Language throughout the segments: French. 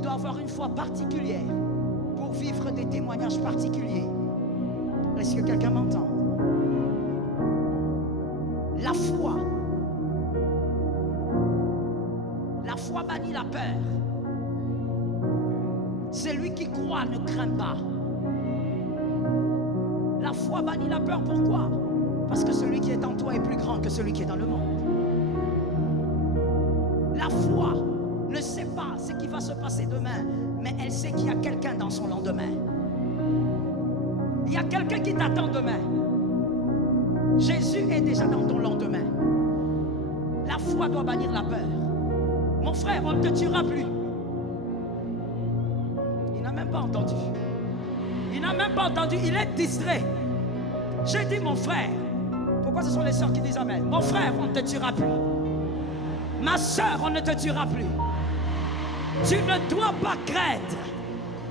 Tu dois avoir une foi particulière pour vivre des témoignages particuliers. Est-ce que quelqu'un m'entend? La foi bannit la peur. Celui qui croit ne craint pas. La foi bannit la peur, pourquoi? Parce que celui qui est en toi est plus grand que celui qui est dans le monde. La foi ne sait pas ce qui va se passer demain, mais elle sait qu'il y a quelqu'un dans son lendemain. Il y a quelqu'un qui t'attend demain. Jésus est déjà dans ton lendemain. La foi doit bannir la peur. Mon frère, on ne te tuera plus. Il n'a même pas entendu. Il n'a même pas entendu. Il est distrait. J'ai dit mon frère. Pourquoi ce sont les sœurs qui disent amen? Mon frère, on ne te tuera plus. Ma sœur, on ne te tuera plus. Tu ne dois pas craindre.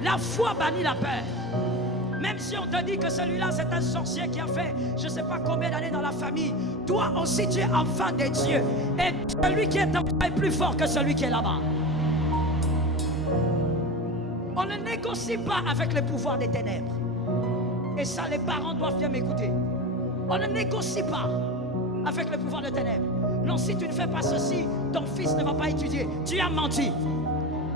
La foi bannit la peur. Même si on te dit que celui-là c'est un sorcier qui a fait je ne sais pas combien d'années dans la famille, toi aussi tu es enfant de Dieu. Et celui qui est en toi est plus fort que celui qui est là-bas. On ne négocie pas avec les pouvoirs des ténèbres. Et ça, les parents doivent bien m'écouter. On ne négocie pas avec les pouvoirs des ténèbres. Non, si tu ne fais pas ceci, ton fils ne va pas étudier. Tu as menti.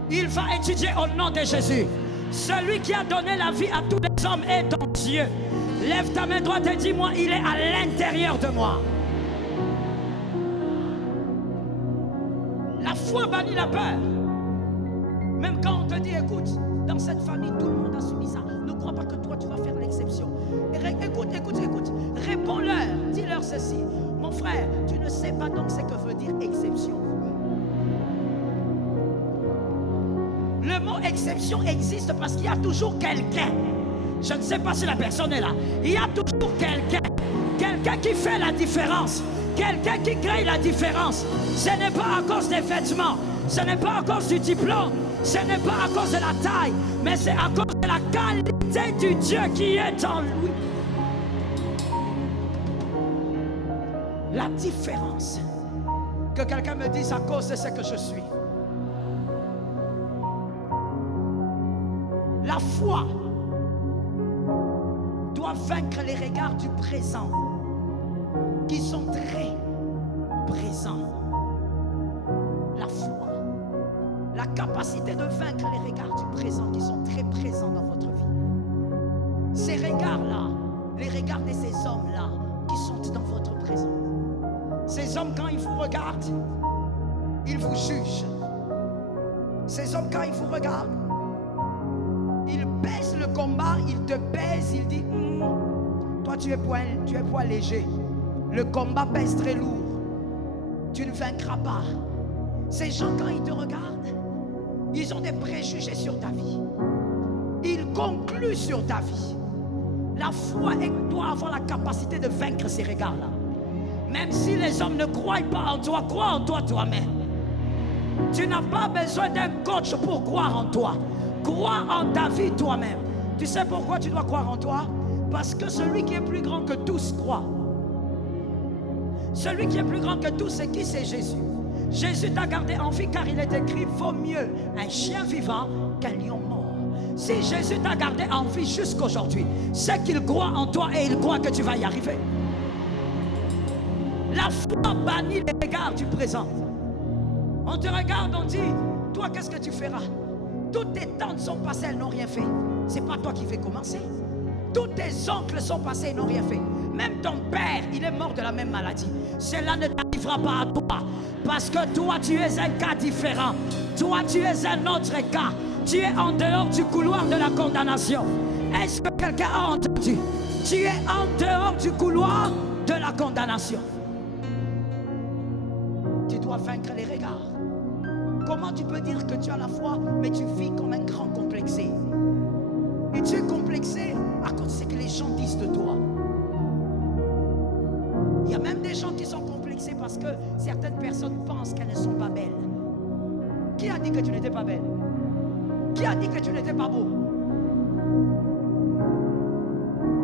Il va étudier au nom de Jésus. Celui qui a donné la vie à tous les hommes est ton Dieu. Lève ta main droite et dis-moi, il est à l'intérieur de moi. La foi bannit la peur. Même quand on te dit, écoute, dans cette famille, tout le monde a subi ça. Ne crois pas que toi, tu vas faire l'exception. Écoute. Réponds-leur. Dis-leur ceci. Mon frère, tu ne sais pas donc ce que veut dire exception. Le mot exception existe parce qu'il y a toujours quelqu'un. Je ne sais pas si la personne est là. Il y a toujours quelqu'un. Quelqu'un qui fait la différence. Quelqu'un qui crée la différence. Ce n'est pas à cause des vêtements. Ce n'est pas à cause du diplôme. Ce n'est pas à cause de la taille. Mais c'est à cause de la qualité du Dieu qui est en lui. La différence. Que quelqu'un me dise à cause de ce que je suis. La foi doit vaincre les regards du présent qui sont très présents. La foi, la capacité de vaincre les regards du présent qui sont très présents dans votre vie. Ces regards-là, les regards de ces hommes-là qui sont dans votre présent. Ces hommes, quand ils vous regardent, ils vous jugent. Ces hommes, quand ils vous regardent, il pèse le combat, il te pèse, il dit toi tu es poids léger. Le combat pèse très lourd. Tu ne vaincras pas. Ces gens, quand ils te regardent, ils ont des préjugés sur ta vie. Ils concluent sur ta vie. La foi doit avoir la capacité de vaincre ces regards-là. Même si les hommes ne croient pas en toi, crois en toi toi-même. Tu n'as pas besoin d'un coach pour croire en toi. Crois en ta vie toi-même. Tu sais pourquoi tu dois croire en toi? Parce que celui qui est plus grand que tous croit. Celui qui est plus grand que tous, c'est qui? C'est Jésus. Jésus t'a gardé en vie car il est écrit, vaut mieux un chien vivant qu'un lion mort. Si Jésus t'a gardé en vie jusqu'aujourd'hui, c'est qu'il croit en toi et il croit que tu vas y arriver. La foi bannit les regards du présent. On te regarde, on dit, toi qu'est-ce que tu feras? Toutes tes tantes sont passées, elles n'ont rien fait. C'est pas toi qui fais commencer. Tous tes oncles sont passés, ils n'ont rien fait. Même ton père, il est mort de la même maladie. Cela ne t'arrivera pas à toi. Parce que toi, tu es un cas différent. Toi, tu es un autre cas. Tu es en dehors du couloir de la condamnation. Est-ce que quelqu'un a entendu? Tu es en dehors du couloir de la condamnation. Tu dois vaincre les regards. Comment tu peux dire que tu as la foi, mais tu vis comme un grand complexé? Et tu es complexé à cause de ce que les gens disent de toi. Il y a même des gens qui sont complexés parce que certaines personnes pensent qu'elles ne sont pas belles. Qui a dit que tu n'étais pas belle? Qui a dit que tu n'étais pas beau?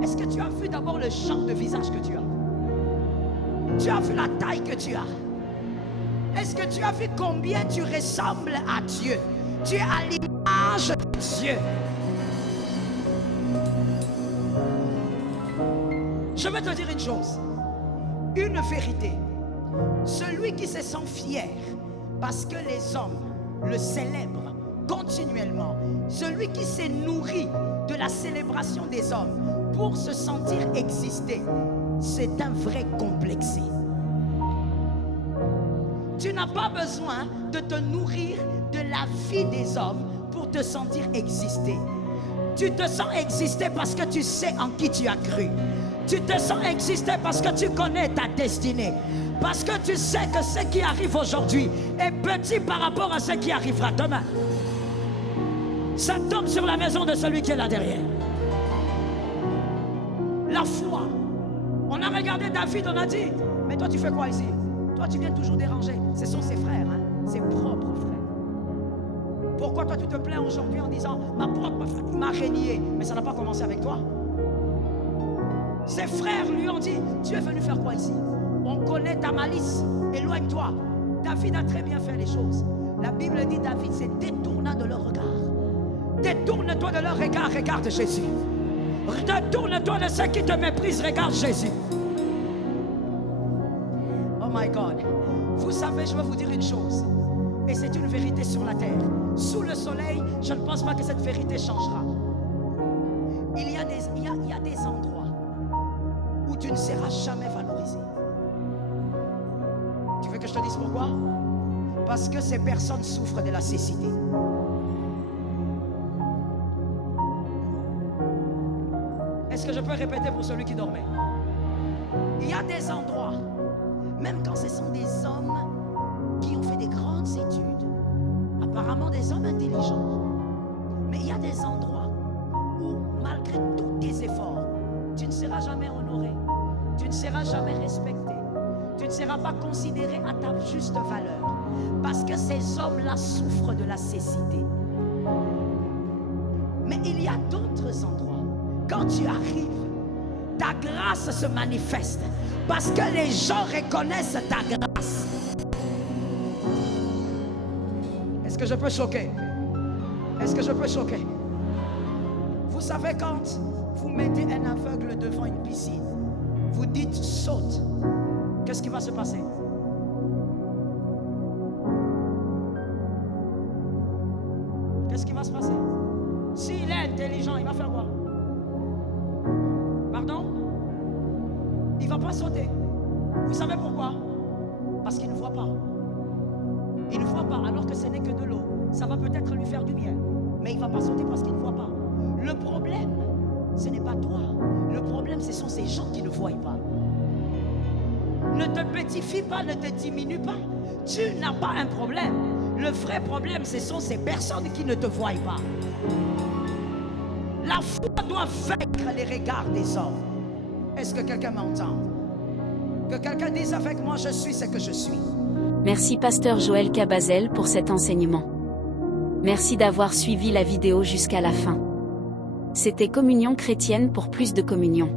Est-ce que tu as vu d'abord le genre de visage que tu as? Tu as vu la taille que tu as? Est-ce que tu as vu combien tu ressembles à Dieu? Tu es à l'image l'image de Dieu. Je vais te dire une chose, une vérité. Celui qui se sent fier parce que les hommes le célèbrent continuellement, celui qui s'est nourri de la célébration des hommes pour se sentir exister, c'est un vrai complexé. Tu n'as pas besoin de te nourrir de la vie des hommes pour te sentir exister. Tu te sens exister parce que tu sais en qui tu as cru. Tu te sens exister parce que tu connais ta destinée. Parce que tu sais que ce qui arrive aujourd'hui est petit par rapport à ce qui arrivera demain. Ça tombe sur la maison de celui qui est là derrière. La foi. On a regardé David, on a dit, mais toi tu fais quoi ici? Toi tu viens toujours déranger. Ce sont ses frères, hein? Ses propres frères. Pourquoi toi tu te plains aujourd'hui en disant, ma propre frère m'a régné? Mais ça n'a pas commencé avec toi. Ses frères lui ont dit, tu es venu faire quoi ici? On connaît ta malice, éloigne-toi. David a très bien fait les choses. La Bible dit, David s'est détourna de leur regard. Détourne-toi de leur regard, regarde Jésus. Détourne-toi de ceux qui te méprisent, regarde Jésus. Oh my God. Vous savez, je vais vous dire une chose. Et c'est une vérité sur la terre. Sous le soleil, je ne pense pas que cette vérité changera. Il y a des endroits où tu ne seras jamais valorisé. Tu veux que je te dise pourquoi? Parce que ces personnes souffrent de la cécité. Est-ce que je peux répéter pour celui qui dormait? Il y a des endroits, même quand ce sont des hommes qui ont fait des grandes études, apparemment des hommes intelligents, mais il y a des endroits où, malgré tous tes efforts, tu ne seras jamais honoré, tu ne seras jamais respecté, tu ne seras pas considéré à ta juste valeur, parce que ces hommes-là souffrent de la cécité. Mais il y a d'autres endroits. Quand tu arrives, ta grâce se manifeste parce que les gens reconnaissent ta grâce. Est-ce que je peux choquer? Est-ce que je peux choquer? Vous savez, quand vous mettez un aveugle devant une piscine, vous dites saute, qu'est-ce qui va se passer? Qu'est-ce qui va se passer? S'il est intelligent, il va faire quoi? Pardon? Il ne va pas sauter. Vous savez pourquoi? Parce qu'il ne voit pas. Il ne voit pas alors que ce n'est que de l'eau. Ça va peut-être lui faire du bien. Mais il ne va pas sauter parce qu'il ne voit pas. Le problème, ce n'est pas toi. Le problème, ce sont ces gens qui ne voient pas. Ne te pétifie pas, ne te diminue pas. Tu n'as pas un problème. Le vrai problème, ce sont ces personnes qui ne te voient pas. La foi doit vaincre les regards des hommes. Est-ce que quelqu'un m'entend? Que quelqu'un dise avec moi, je suis ce que je suis. Merci Pasteur Joël Cabazel pour cet enseignement. Merci d'avoir suivi la vidéo jusqu'à la fin. C'était Communion chrétienne. Pour plus de communion.